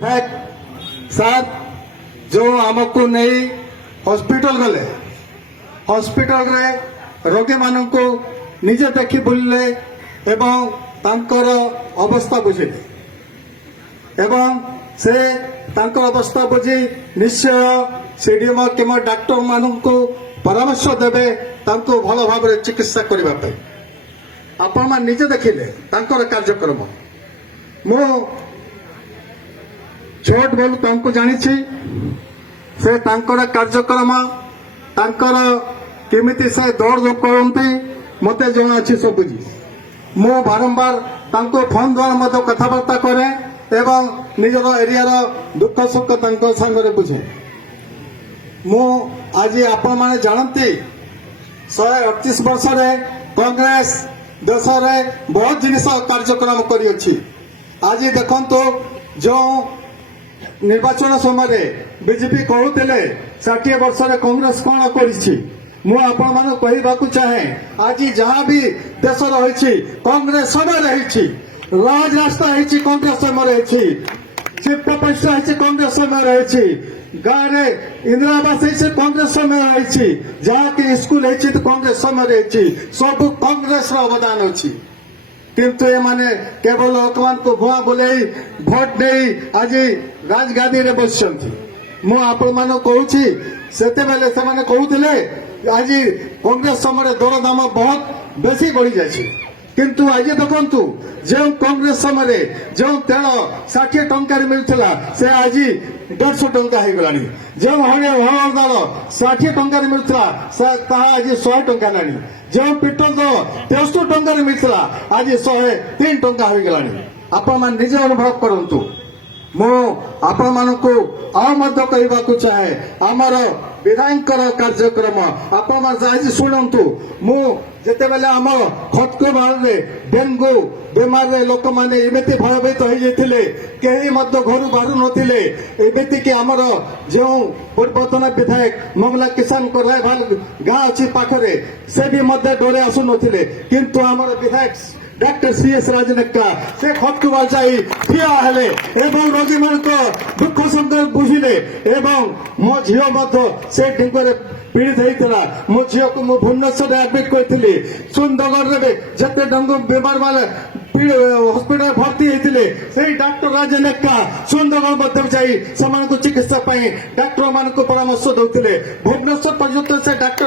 sir जो आमको नहीं हॉस्पिटल गले हॉस्पिटल रे रोगी मानक निजे देखी बुलिले एवं तांकर अवस्था बुझिले एवं से तांकर अवस्था बुझी निश्चय सीडीएम किंवा डाक्टर मानक परामर्श देवे तांको भल भाव चिकित्सा करने आपण मान निजे देखिले तांकर कार्यक्रम मु छोट बेलू तुमको जानी से तांकर कार्यक्रम तांकर केमिति से दौड़ करती मत जना सब मु बारंबार तांको फोन द्वारा मत कथबार्ता करे एवं निजर एरिया दुख सुख सांगे बुझे मु आज आपण मैंने जानती 138 वर्ष कांग्रेस देश में बहुत जिनिस कार्यक्रम करी आज देखो जो निर्वाचन समय बीजेपी कहते 60 वर्ष कांग्रेस कौन कर चाहे आज जहाँ भी देश रही कांग्रेस समय रही राज रास्ता है कांग्रेस समय रही चीफ प्रतिष्ठा है कांग्रेस समय रही गाँव में इंदिरा आवास है कांग्रेस समय रही जहाँ की स्कूल है कांग्रेस समय रही सब कांग्रेस अवदान अच्छी किंतु ये माने केवल लोक मान को भुआ बोले भोट नहीं आज राजगादी रे बसछंती मु आपण मान कहूची सेते बेले से माने कहूतिले आज कांग्रेस समय दर दाम बहुत बेसी बढ़ी जाछि किंतु आज देखंतु जो कांग्रेस समय जो तेल 60 टंका मिलुला से आज 150 टंका हो गलानी जो हणे हळदार 60 टंका मिलुला से आज 100 टंका लानी जो पेट्रोल तो 63 टंका मिलता आज 103 टंका हो गलानी आपण मान निजे अनुभव करंतु मु आपण मानकु कहवाक चाहे आमर विधायक कार्यक्रम आपण आज शुणु मु जिते बेले आम खतको बारे डेंगू बेमार लोक मैंने एमती भयभीत होते कहीं घर बाहर नथिले एमती कि आमर जो पूर्वतन विधायक मंगला किसान को रायभाल गाँ अच्छी पाखरे से भी मध्य डरे आसु नथिले किंतु आमर विधायक डॉक्टर सीएस राजनेका से खतकुआ जाई ठिया हेले एवं रोगी मान दुख संकट बुझिले एवं मो झील से डेंगू पीड़ित होता मो झील को भुवनेश्वर एडमिट करी सुंदरगढ़ जिते डेंगू बेमार वाले हॉस्पिटल भर्ती होते से डॉक्टर राजनेका सुंदरगढ़ चिकित्सा डाक्टर मान परामर्श दौते भुवनेश्वर पर्यटन से डॉक्टर